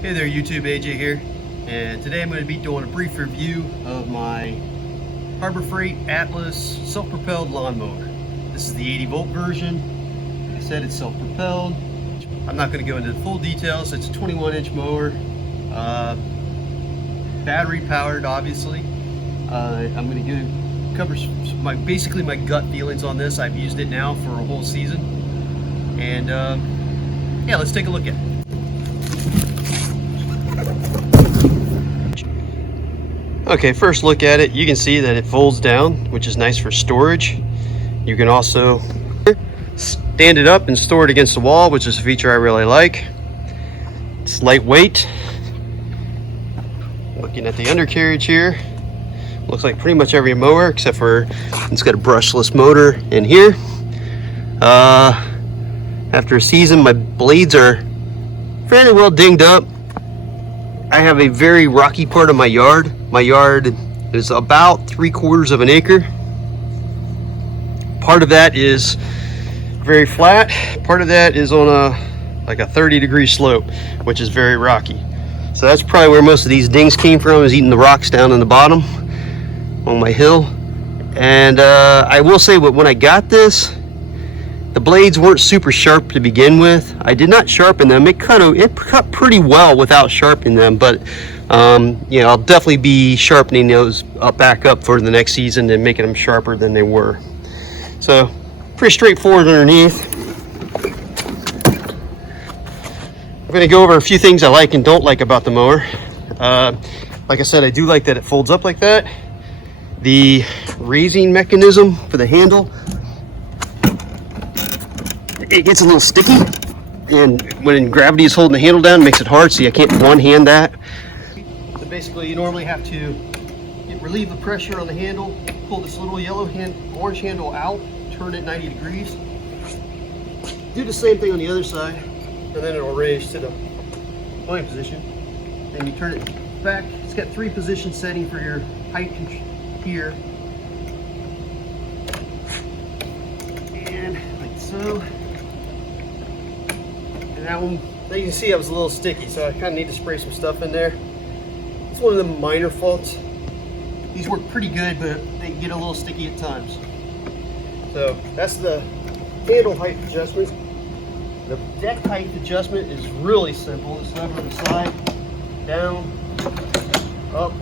Hey there YouTube, AJ here, and today I'm going to be doing a brief review of my Harbor Freight Atlas self-propelled lawnmower. This is the 80 volt version. Like I said, it's self-propelled. I'm not going to go into the full details. It's a 21-inch mower, battery powered obviously. I'm going to cover basically my gut feelings on this. I've used it now for a whole season, and yeah, let's take a look at it. Okay, first look at it, you can see that it folds down, which is nice for storage. You can also stand it up and store it against the wall, which is a feature I really like. It's lightweight. Looking at the undercarriage here, looks like pretty much every mower except for it's got a brushless motor in here. After a season, my blades are fairly well dinged up. I have a very rocky part of my yard. My yard is about 3/4 of an acre. Part of that is very flat. Part of that is on like a 30-degree slope, which is very rocky. So that's probably where most of these dings came from, is eating the rocks down in the bottom on my hill. And I will say, when I got this, the blades weren't super sharp to begin with. I did not sharpen them. It cut pretty well without sharpening them, but you know, I'll definitely be sharpening those back up for the next season and making them sharper than they were. So pretty straightforward underneath. I'm going to go over a few things I like and don't like about the mower. Like I said, I do like that it folds up like that. The raising mechanism for the handle, it gets a little sticky, and when gravity is holding the handle down, it makes it hard, so I can't one-hand that. So basically, you normally have to relieve the pressure on the handle, pull this little orange handle out, turn it 90 degrees. Do the same thing on the other side, and then it'll raise to the mowing position. Then you turn it back. It's got 3 position setting for your height here, and like so. And that one, you can see I was a little sticky, so I kind of need to spray some stuff in there. It's one of the minor faults. These work pretty good, but they get a little sticky at times. So that's the handle height adjustment. The deck height adjustment is really simple. It's lever on the side, down, up.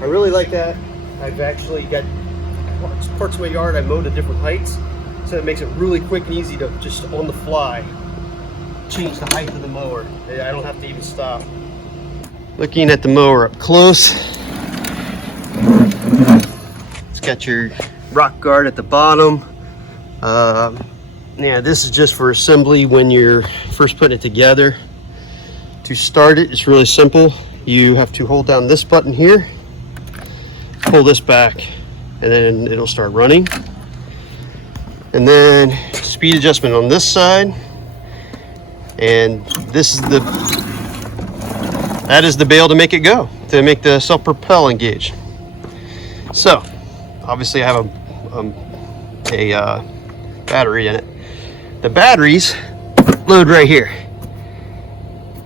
I really like that. I've actually got parts of my yard I mowed at different heights, so it makes it really quick and easy to just on the fly change the height of the mower. I don't have to even stop. Looking at the mower up close, it's got your rock guard at the bottom. Yeah, this is just for assembly when you're first putting it together. To start it, it's really simple. You have to hold down this button here, pull this back, and then it'll start running. And then speed adjustment on this side. And that is the bail to make it go, to make the self-propel engage. So obviously I have a battery in it. The batteries load right here,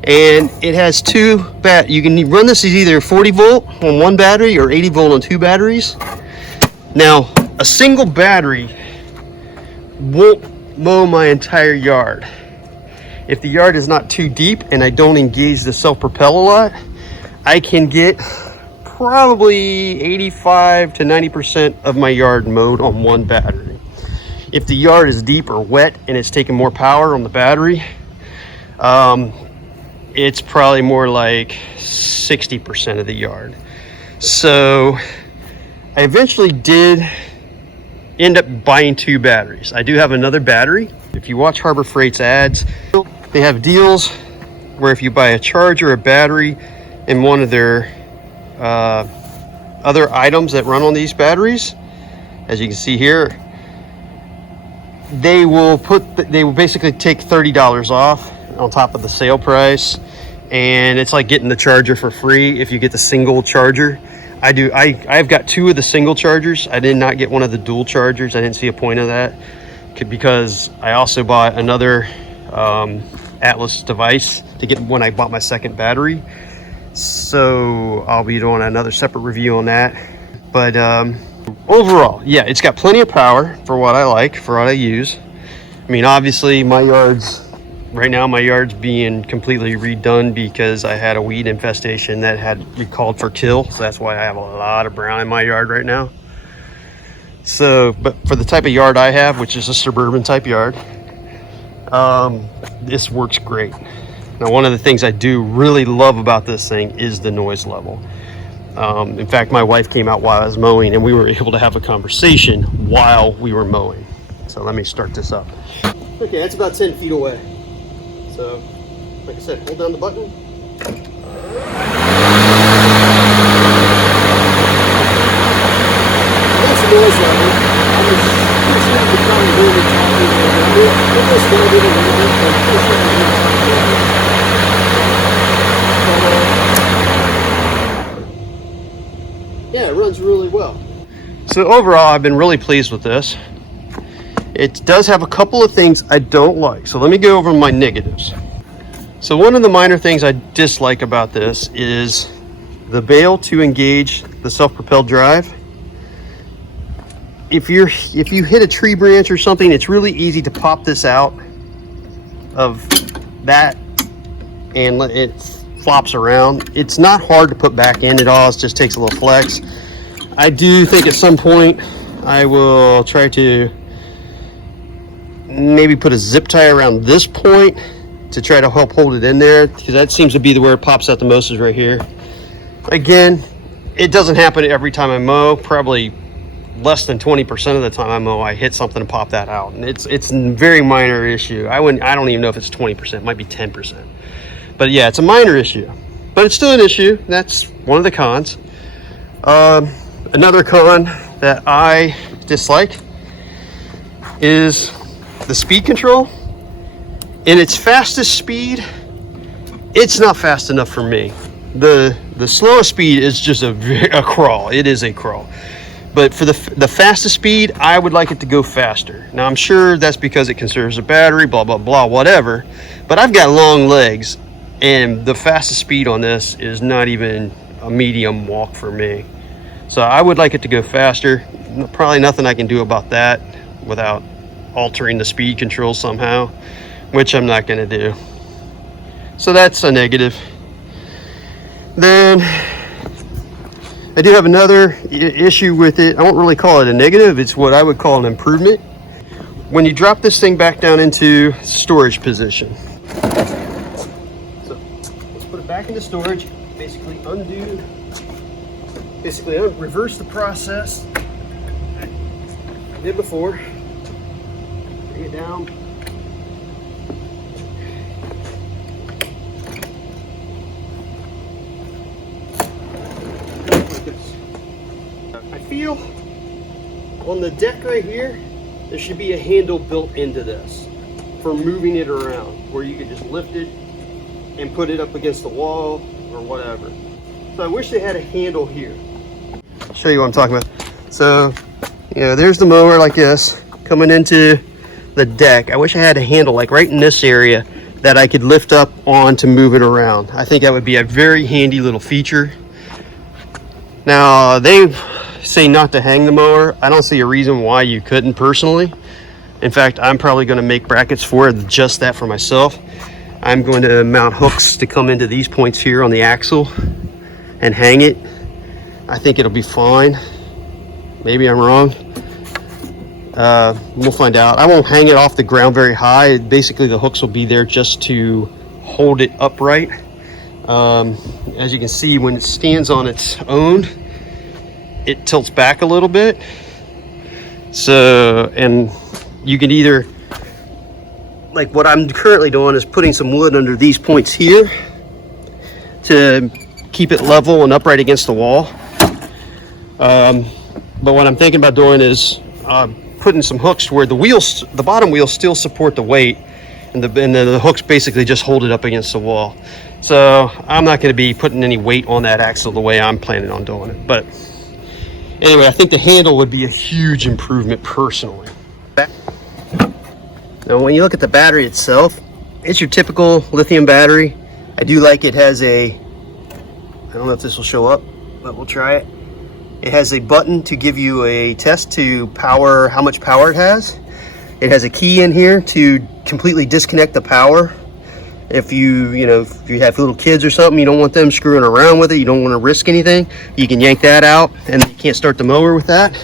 and it has 2 you can run this as either 40 volt on 1 battery or 80 volt on 2 batteries. Now, a single battery won't mow my entire yard. If the yard is not too deep and I don't engage the self-propel a lot, I can get probably 85 to 90% of my yard mowed on 1 battery. If the yard is deep or wet and it's taking more power on the battery, it's probably more like 60% of the yard. So I eventually did end up buying 2 batteries. I do have another battery. If you watch Harbor Freight's ads, they have deals where if you buy a charger, a battery, and one of their other items that run on these batteries, as you can see here, they will basically take $30 off on top of the sale price, and it's like getting the charger for free if you get the single charger. I've got 2 of the single chargers. I did not get one of the dual chargers. I didn't see a point of that, because I also bought another Atlas device to get when I bought my second battery. So I'll be doing another separate review on that. But overall, yeah, it's got plenty of power for what I like, for what I use. I mean, obviously my yard's being completely redone because I had a weed infestation that had me called for kill. So that's why I have a lot of brown in my yard right now. So, but for the type of yard I have, which is a suburban type yard, this works great. Now, one of the things I do really love about this thing is the noise level. In fact, my wife came out while I was mowing and we were able to have a conversation while we were mowing. So let me start this up. Okay, that's about 10 feet away. So, like I said, hold down the button. That's the noise level. Yeah, it runs really well. So overall, I've been really pleased with this. It does have a couple of things I don't like. So let me go over my negatives. So one of the minor things I dislike about this is the bail to engage the self-propelled drive. If you hit a tree branch or something, it's really easy to pop this out of that and it flops around. It's not hard to put back in at all. It just takes a little flex. I do think at some point I will try to maybe put a zip tie around this point to try to help hold it in there, because that seems to be where it pops out the most, is right here. Again, it doesn't happen every time I mow. Probably less than 20% of the time I mow, I hit something and pop that out, and it's a very minor issue. I don't even know if it's 20%, it might be 10%, but yeah, it's a minor issue, but it's still an issue. That's one of the cons. Another con that I dislike is the speed control. In its fastest speed, it's not fast enough for me. The slowest speed is just a crawl. It is a crawl. But for the fastest speed, I would like it to go faster. Now, I'm sure that's because it conserves the battery, blah, blah, blah, whatever. But I've got long legs, and the fastest speed on this is not even a medium walk for me. So I would like it to go faster. Probably nothing I can do about that without altering the speed control somehow, which I'm not going to do. So that's a negative. Then I do have another issue with it. I won't really call it a negative. It's what I would call an improvement. When you drop this thing back down into storage position. So let's put it back into storage. Basically reverse the process I did before. Bring it down. I feel on the deck right here, there should be a handle built into this for moving it around, where you could just lift it and put it up against the wall or whatever. So I wish they had a handle here. I'll show you what I'm talking about. So, you know, there's the mower like this coming into the deck. I wish I had a handle like right in this area that I could lift up on to move it around. I think that would be a very handy little feature. Now, they say not to hang the mower. I don't see a reason why you couldn't personally. In fact, I'm probably going to make brackets for it, just that for myself. I'm going to mount hooks to come into these points here on the axle and hang it. I think it'll be fine. Maybe I'm wrong. We'll find out. I won't hang it off the ground very high. Basically, the hooks will be there just to hold it upright. As you can see, when it stands on its own, it tilts back a little bit. So, and you can either, like what I'm currently doing is putting some wood under these points here to keep it level and upright against the wall. But what I'm thinking about doing is putting some hooks where the bottom wheels still support the weight, and the hooks basically just hold it up against the wall. So I'm not going to be putting any weight on that axle the way I'm planning on doing it. But anyway, I think the handle would be a huge improvement personally. Now when you look at the battery itself, it's your typical lithium battery. I do like it has a, I don't know if this will show up, but we'll try it. It has a button to give you a test to power, how much power it has. It has a key in here to completely disconnect the power. If you have little kids or something, you don't want them screwing around with it, you don't want to risk anything, you can yank that out and you can't start the mower with that.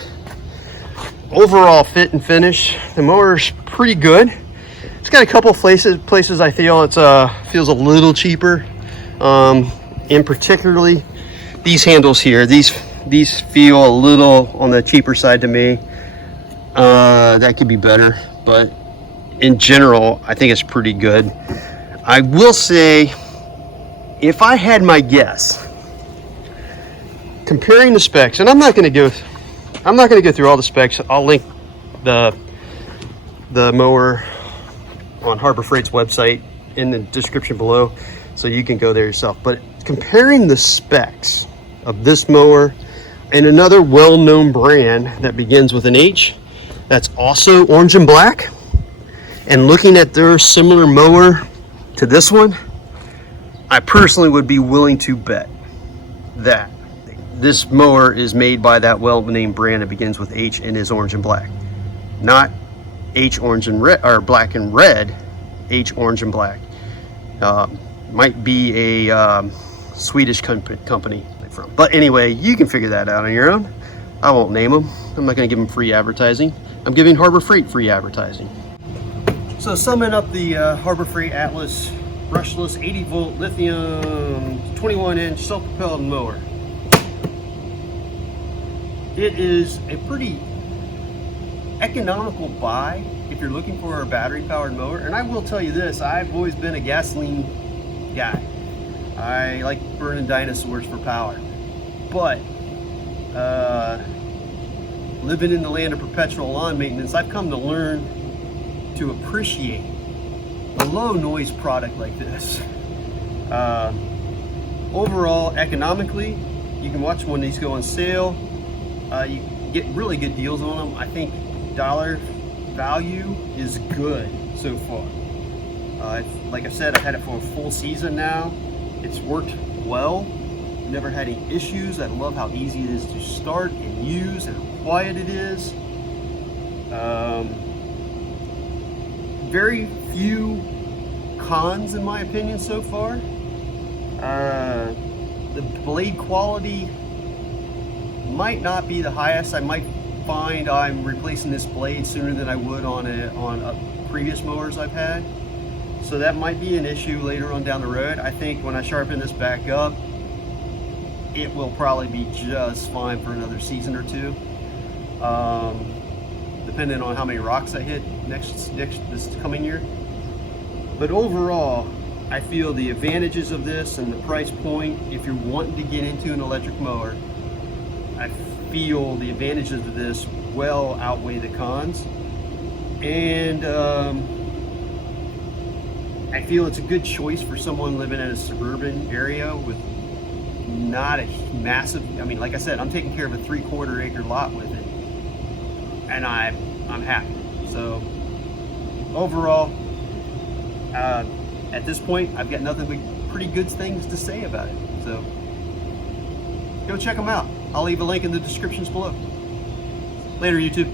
Overall fit and finish, the mower's pretty good. It's got a couple places I feel it's feels a little cheaper. And particularly these handles here, these feel a little on the cheaper side to me. That could be better, but in general, I think it's pretty good. I will say, if I had my guess, comparing the specs, and I'm not going to go through all the specs. I'll link the mower on Harbor Freight's website in the description below, so you can go there yourself. But comparing the specs of this mower and another well-known brand that begins with an H, that's also orange and black, and looking at their similar mower to this one, I personally would be willing to bet that this mower is made by that well-named brand that begins with H and is orange and black. Not H orange and red, or black and red, H orange and black. Might be a Swedish company. But anyway, you can figure that out on your own. I won't name them. I'm not going to give them free advertising. I'm giving Harbor Freight free advertising. So summing up the Harbor Freight Atlas brushless 80 volt lithium 21-inch self-propelled mower. It is a pretty economical buy if you're looking for a battery powered mower. And I will tell you this, I've always been a gasoline guy. I like burning dinosaurs for power. But living in the land of perpetual lawn maintenance, I've come to learn to appreciate a low noise product like this. Overall, economically, you can watch when these go on sale. You get really good deals on them. I think dollar value is good so far. Like I said, I've had it for a full season now. It's worked well. Never had any issues. I love how easy it is to start and use and how quiet it is. Very few cons in my opinion so far. The blade quality might not be the highest. I might find I'm replacing this blade sooner than I would on previous mowers I've had. So that might be an issue later on down the road. I think when I sharpen this back up, it will probably be just fine for another season or two. Depending on how many rocks I hit this coming year. But overall, I feel the advantages of this and the price point, if you're wanting to get into an electric mower, I feel the advantages of this well outweigh the cons. And I feel it's a good choice for someone living in a suburban area with not a massive, I mean, like I said, I'm taking care of a 3/4 acre lot with it, and I'm happy. So overall, at this point, I've got nothing but pretty good things to say about it. So go check them out. I'll leave a link in the descriptions below. Later, YouTube.